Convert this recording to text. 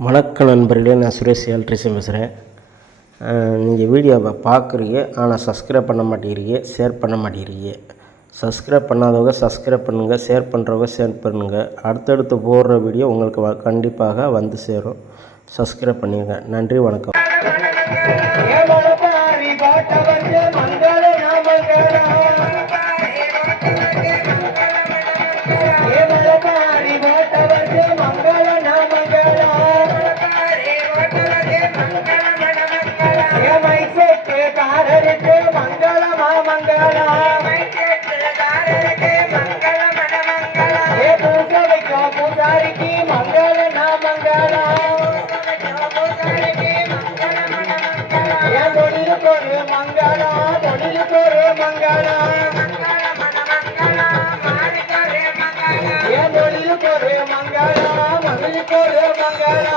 வணக்கம் நண்பர்களே நான் சுரேஷ் எலக்ட்ரிஷன் பேசுகிறேன் நீங்கள் வீடியோவை பார்க்குறீங்க ஆனால் சப்ஸ்கிரைப் பண்ண மாட்டேங்கிறீங்க ஷேர் பண்ண மாட்டேங்கிறீங்க. சப்ஸ்கிரைப் பண்ணாதவங்க சப்ஸ்கிரைப் பண்ணுங்கள் ஷேர் பண்ணுறவங்க ஷேர் பண்ணுங்கள் அடுத்தடுத்து போடுற வீடியோ உங்களுக்கு வ- கண்டிப்பாக வந்து சேரும். சப்ஸ்கிரைப் பண்ணிடுங்க. நன்றி வணக்கம். காரருக்கு மங்கள மாமங்களா. ஏ பூசைக்கோ பூசாரிக்கு மங்கள நாமங்களா. ஏன் தொழிலுக்கு ஒரு மங்களா? தொழிலுக்கு ஒரு மங்களா. ஏன் தொழிலுக்கு ஒரு மங்களா? மகளிருக்கு ஒரு மங்களா.